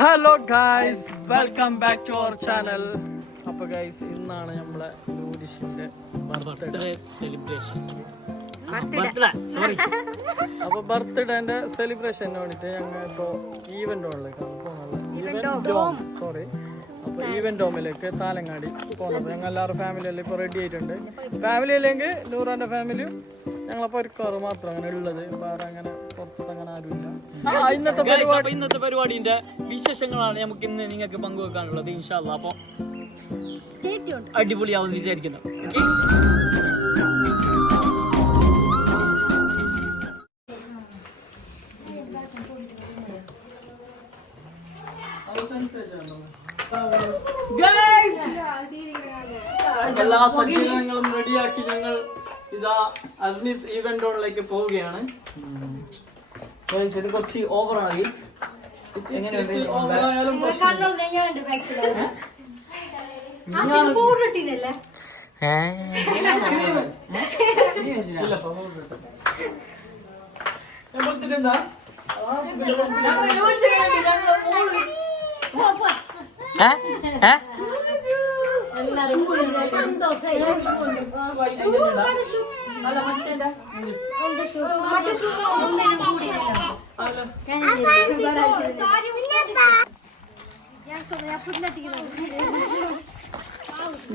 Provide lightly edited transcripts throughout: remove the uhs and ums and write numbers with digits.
Hello guys, welcome back to our channel. അപ്പോൾ guys, ഇന്നാണ് നമ്മളെ നൂരിഷിന്റെ ബർത്ത്ഡേ സെലിബ്രേഷൻ. അപ്പോൾ ബർത്ത്ഡേന്റെ സെലിബ്രേഷന് വേണ്ടിയിട്ട് ഞങ്ങൾ ഇപ്പോൾ ഈവന്റ് ഹോളിലേക്കാണ് പോകുന്നത്. അപ്പോൾ ഈവന്റ് ഹോമിലേക്ക് താലങ്ങാടി പോകുന്നത്. ഞങ്ങൾ എല്ലാവരും ഫാമിലിയെല്ലാം ഇപ്പോൾ റെഡി ആയിട്ടുണ്ട്. ഫാമിലി അല്ലെങ്കിൽ നൂറാൻ്റെ ഫാമിലിയും ഞങ്ങളപ്പോൾ ഒരുക്കാറ് മാത്രം അങ്ങനെ ഉള്ളത്. വേറെ അങ്ങനെ പുറത്ത് അങ്ങനെ ആരുമില്ല. ഇന്നത്തെ പരിപാടിന്റെ വിശേഷങ്ങളാണ് നമുക്ക് ഇന്ന് നിങ്ങൾക്ക് പങ്കുവെക്കാനുള്ളത്. ഇൻഷാ അല്ലാഹ്. അപ്പോൾ അടിപൊളിയാവും വിചാരിക്കുന്നു. എല്ലാ സജ്ജീകരണങ്ങളും റെഡിയാക്കി ഞങ്ങൾ ഇതാ അസ്മീസ് ഈവന്റ് ഹോളിലേക്ക് പോവുകയാണ്. ഇത് കുറച്ച് ഓവറാണ്.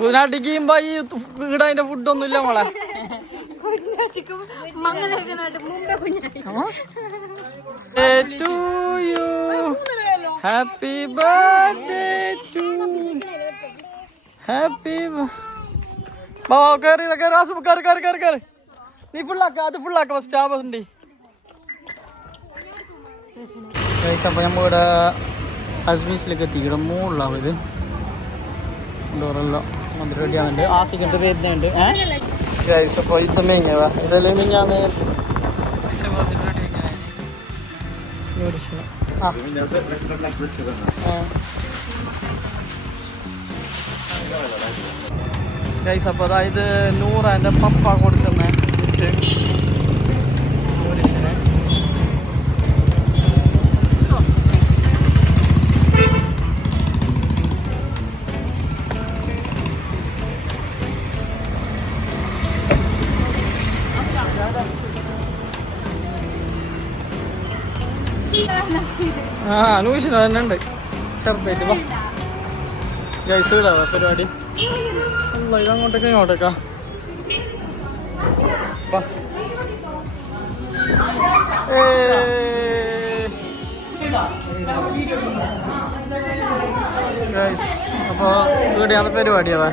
ഗുനാട്ടിക്കുമ്പോ ഈ ഇവിടെ അതിന്റെ ഫുഡൊന്നും ഇല്ല മോളെ. Happy birthday to happy. കയറി നീ ഫുള്ളാക്ക, അത് ഫുള്ളാക്ക ഫസ്റ്റ്. ആ ബസ് ഉണ്ട്. അപ്പൊ നമ്മളിവിടെ അസ്മീസിലേക്ക് എത്തി. ഇവിടെ മുകളിലാവും ഇത്. ഡോറെല്ലാം അത് റെഡി ആവുന്നുണ്ട്. ആസിക്കണ്ട് വരുന്നുണ്ട്. അപ്പോൾ ഇത് മെയിഞ്ഞവാ ഇതെല്ലാം മിഞ്ഞാന്ന് ഗൈസ്. അപ്പോൾ അതായത് നൂറാൻ്റെ പപ്പ കൊടുക്കുന്ന നൂരിഷിന് നൂരിഷിന് തന്നെ ഉണ്ട്. ചെറുതായിട്ട് വാ ഗൈസ്. ഇടാ പരിപാടി. ഇതങ്ങോട്ടേക്കാ ഇങ്ങോട്ടേക്കാ. അപ്പൊ ഇവിടെയാണ് പരിപാടിയാ.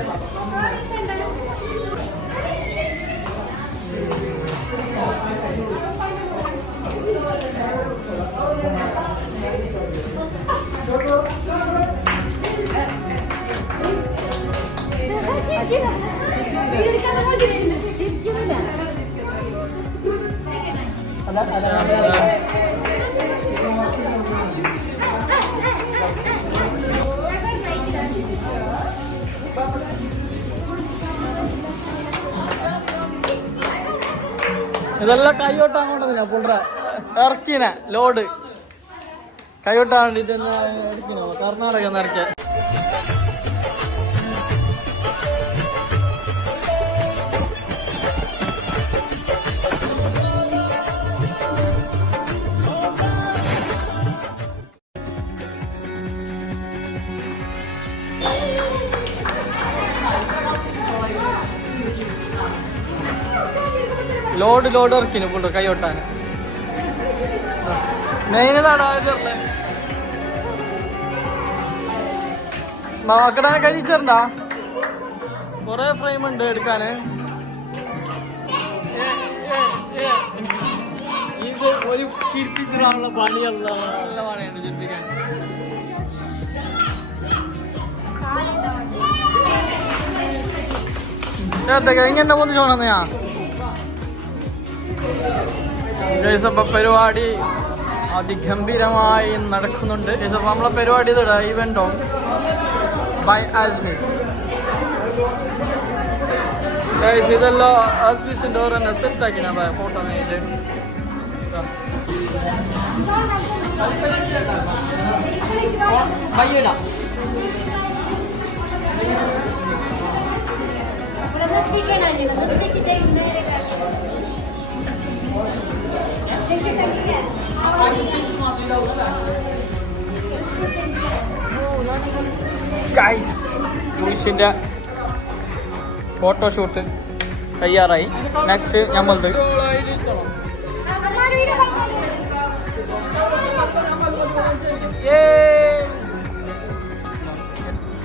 ഇതെല്ലാം കൈയോട്ടാൻ കൊണ്ടതിനാ പുള്ള ഇറക്കിന ലോഡ് കൈയോട്ടാൻ വേണ്ടിട്ട് എടുക്കണോ കർണാടക നിറയ്ക്കാൻ. ലോഡ് ഇറക്കിന് പുള്ള കൈയോട്ടാൻ. മെയിനാടാ മക്കടാനെ കഴിച്ചിട്ടുണ്ടാ. കൊറേ ഫ്രെയിം ഉണ്ട് എടുക്കാന്. ഇത് ഒരു ചിരിപ്പിച്ചിടാനുള്ള പണിയല്ല. നല്ല പണിയുണ്ട് ചിരിപ്പിക്കാൻ. ഇങ്ങനെ പൊന്നിച്ചോണെന്ന് ഞാൻ ജയ്സപ്പ പരിപാടി അതിഗംഭീരമായി നടക്കുന്നുണ്ട്. നമ്മളെ പരിപാടി ഇതാ ഇവന്റ് ഹോം ബൈ അസ്മീസ്. ഇതെല്ലാം അസ്മീസിന്റെ ഓരോ സെറ്റ് ആക്കി ഞാൻ ഫോട്ടോ. ഭയ്യടാ ഗൈസ് ലൂയിസിന്റെ ഫോട്ടോഷൂട്ട് തയ്യാറായി. നെക്സ്റ്റ് ഞമ്മളത്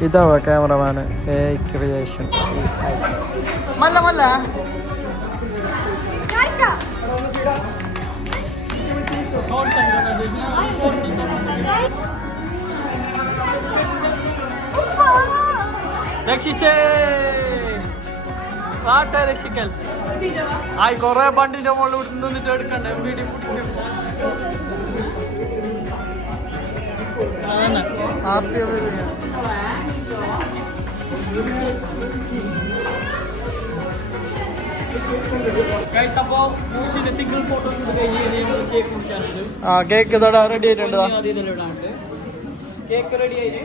ഇതാവാ ക്യാമറമാന് ക്രിയേഷൻ. മല്ല മല്ല രക്ഷിച്ചേ പാട്ടെ രക്ഷിക്കൽ ആയി. കൊറേ വണ്ടിന്റെ മുകളിൽ ഇവിടെ നിന്നിട്ട് എടുക്കണ്ടേ വീഡിയോ കേക്ക് ഇതോടെ റെഡി ആയിട്ടുണ്ട്. കേക്ക് റെഡി ആയിട്ട്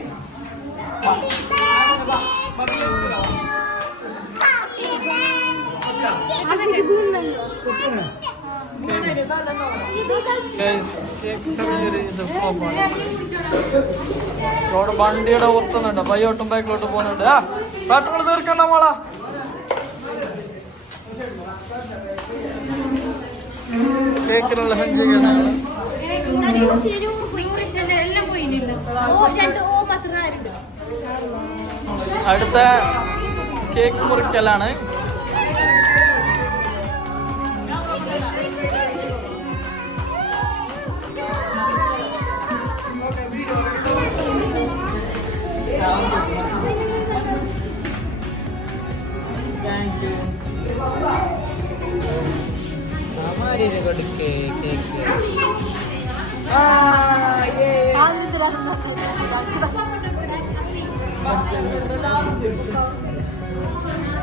വണ്ടിയുടെ പുറത്തുന്നുണ്ട്. പയ്യോട്ടും ബാക്കിലോട്ട് പോകുന്നുണ്ട്. പെട്രോൾ തീർക്കണ്ട മോളാ. കേക്കിലുള്ള അടുത്ത കേക്ക് മുറിക്കലാണ്.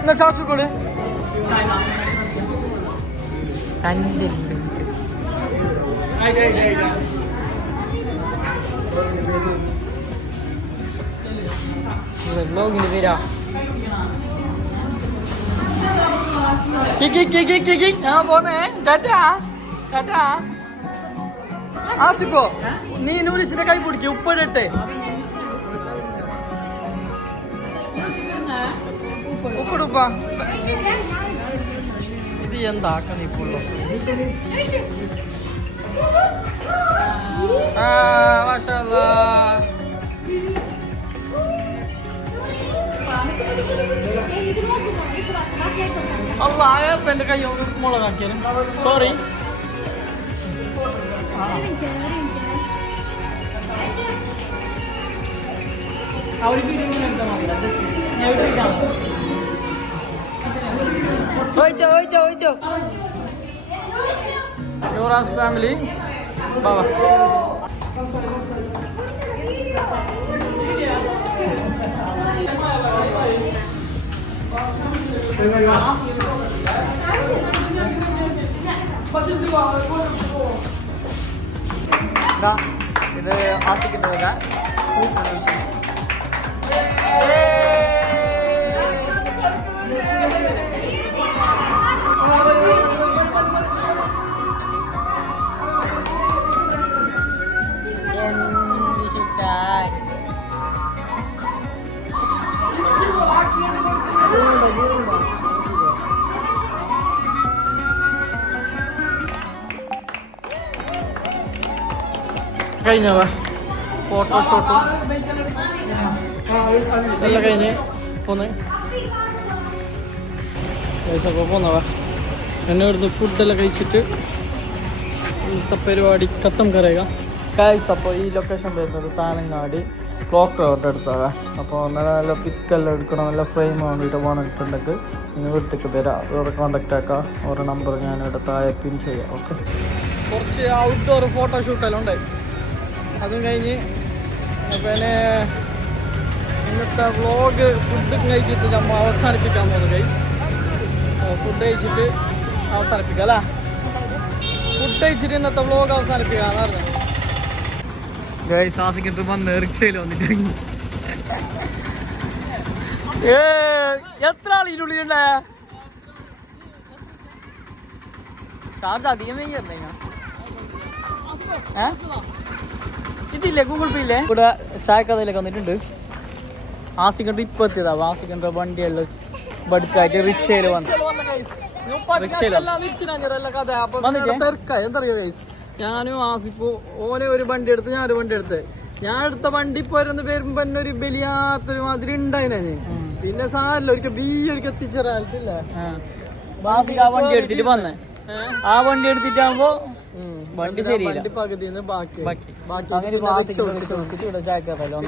എന്നാ ചാച്ചുകൂടെ ലോകിന് വരാ. പോന്നേ ടാറ്റാ ടാറ്റാ. ആസിപ്പോ നീ നൂരിഷിന്റെ കൈ പിടിക്കും ഉപ്പിടട്ടെ. ഉപ്പിടുപ്പാ. ഇത് എന്താക്കണം ഇപ്പോഴോ? അല്ല ആയപ്പോ എന്റെ കൈ മുളകാക്കിയാലും സോറി. യുവറാസ് ഫാമിലി ബാബാ. ഇത് ആസിക്കിന്റെ വക കഴിഞ്ഞവ ഫോട്ടോഷൂട്ടും എല്ലാം കഴിഞ്ഞ് പോന്ന് അപ്പോൾ പോന്നവ. എന്നെ ഇവിടുന്ന് ഫുഡെല്ലാം കഴിച്ചിട്ട് ഇന്നത്തെ പരിപാടി കത്തം കറിയുക കായ്സ്. അപ്പോൾ ഈ ലൊക്കേഷൻ വരുന്നത് താനങ്ങാടി ക്ലോക്ക് റോഡ് എടുത്തവ. അപ്പോൾ നല്ല പിക്കെല്ലാം എടുക്കണം, നല്ല ഫ്രെയിം വേണ്ടിയിട്ട് പോകണിട്ടുണ്ടെങ്കിൽ നിങ്ങൾ ഇവിടത്തേക്ക് വരാം. അവരെ കോൺടാക്റ്റ് ആക്കാം. അവരുടെ നമ്പർ ഞാനിവിടെ താഴെ പിൻ ചെയ്യാം. ഓക്കെ. കുറച്ച് ഔട്ട്ഡോർ ഫോട്ടോഷൂട്ടെല്ലാം ഉണ്ടായി. അതും കഴിഞ്ഞ് പിന്നെ ഇന്നത്തെ വ്ളോഗ് ഫുഡ് കഴിച്ചിട്ട് നമ്മൾ അവസാനിപ്പിക്കാൻ പോകുന്നു ഗൈസ്. ഫുഡ് കഴിച്ചിട്ട് അവസാനിപ്പിക്കാം അല്ലേ? ഫുഡ് കഴിച്ചിട്ട് ഇന്നത്തെ വ്ളോഗ് അവസാനിപ്പിക്കാമെന്ന് പറഞ്ഞു. ഗൈസ് ആസിക്കിട്ട് വന്ന് റിക്ഷയിൽ വന്നിട്ട് എത്ര ആൾ ഇതിനുള്ളിലുണ്ടേ ചാർജ് അധികം ഇതില്ലേ ഗൂഗിൾ പേ ഇല്ലേ ഇവിടെ ചായക്കഥയിലൊക്കെ വന്നിട്ടുണ്ട്. ആസിക്കണ്ട് ഇപ്പൊ എത്തിയതാ. ആസിക്കണ്ട വണ്ടിയെല്ലാം ബടുക്കായിട്ട് റിക്ഷയിൽ വന്നു. എന്തറിയോ ഗൈസ്, ഞാനും ആസിപ്പോ ഓനെ ഒരു വണ്ടി എടുത്ത് ഞാനൊരു വണ്ടി എടുത്ത്. ഞാൻ എടുത്ത വണ്ടി ഇപ്പൊ വരുമ്പോ തന്നെ ഒരു ബലിയാത്തൊരു മാതിരി ഉണ്ടായിനെ. പിന്നെ സാരല്ല ഒരിക്കൽ ഒരിക്കൽ എത്തിച്ചേരാനില്ല. ആ വണ്ടി എടുത്തിട്ട് വന്നേ. ആ വണ്ടി എടുത്തിട്ടാകുമ്പോ വണ്ടി ശരിയില്ല. പകുതിന്ന് ബാക്കി ഇവിടെ ചായക്കറല്ലോ.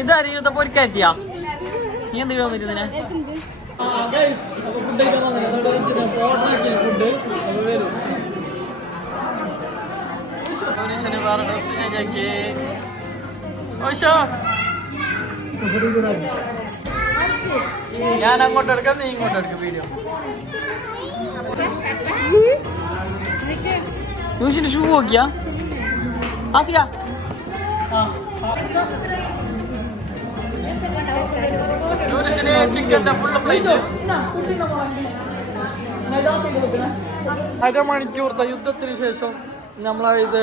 ഇതറിയാത്ത പൊരിക്കാറ്റിയാ നീ എന്ത് വന്നിട്ട് ഇതിനെ ഞാൻ അങ്ങോട്ട് എടുക്കാം, നീ ഇങ്ങോട്ട് എടുക്കാം വീഡിയോ. യൂഷിന്റെ ഷൂ നോക്കിയാ ആസിക ചിക്കൻ്റെ ഫുള്ള് പ്ലേറ്റ്. അരമണിക്കൂറത്തെ യുദ്ധത്തിന് ശേഷം നമ്മളത്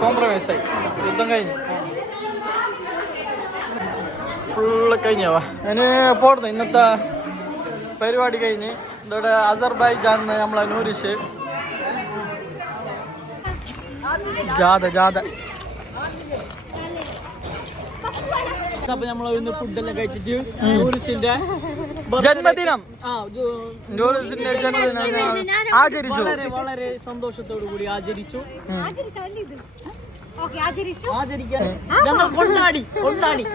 കോംപ്രമൈസ് ആയി. യുദ്ധം കഴിഞ്ഞു ഫുള്ള് കഴിഞ്ഞവാ. ഞാൻ പോടുന്നു. ഇന്നത്തെ പരിപാടി കഴിഞ്ഞ് ഇതോടെ അസർബൈജാൻ നമ്മളെ നൂരിഷ് ജാഥ അപ്പൊ നമ്മള് ഫുഡെല്ലാം കഴിച്ചിട്ട് നൂറിഷിന്റെ ജന്മദിനം ആചരിച്ചു. വളരെ സന്തോഷത്തോടു കൂടി ആചരിച്ചു. ഞങ്ങൾ കൊണ്ടാടി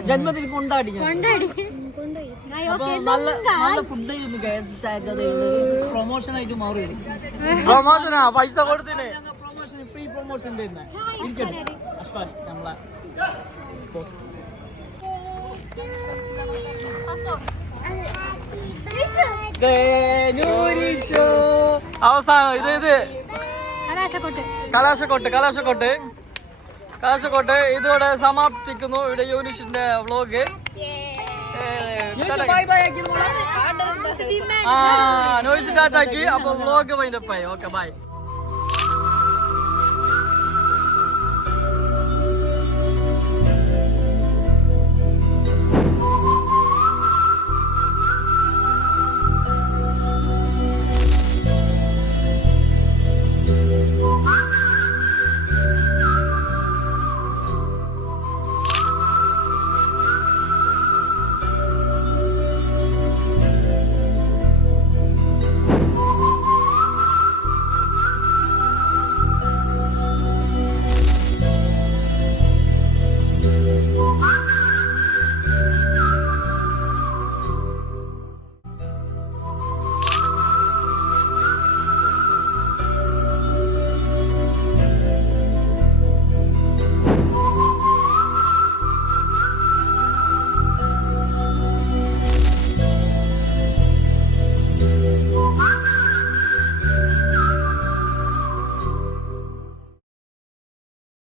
ജന്മദിനം കൊണ്ടാടി. അപ്പൊ നല്ല ഫുഡ് പ്രൊമോഷൻ ആയിട്ട് മാറി. പ്രൊമോഷനാ പൈസ കൊടുത്തില്ലേ? പ്രൊമോഷൻ ഫ്രീ പ്രൊമോഷൻ അശ്വാനി നമ്മളെ അവസാനം ഇത് കലാശക്കോട്ട് ഇതോടെ സമാപിക്കുന്നു ഇവിടെ യൂനിഷിന്റെ വ്ലോഗ്. നോയിസ് ടാറ്റാക്കി. അപ്പൊ വ്ലോഗ് വൈൻഡപ്പ് ആയി. Okay bye.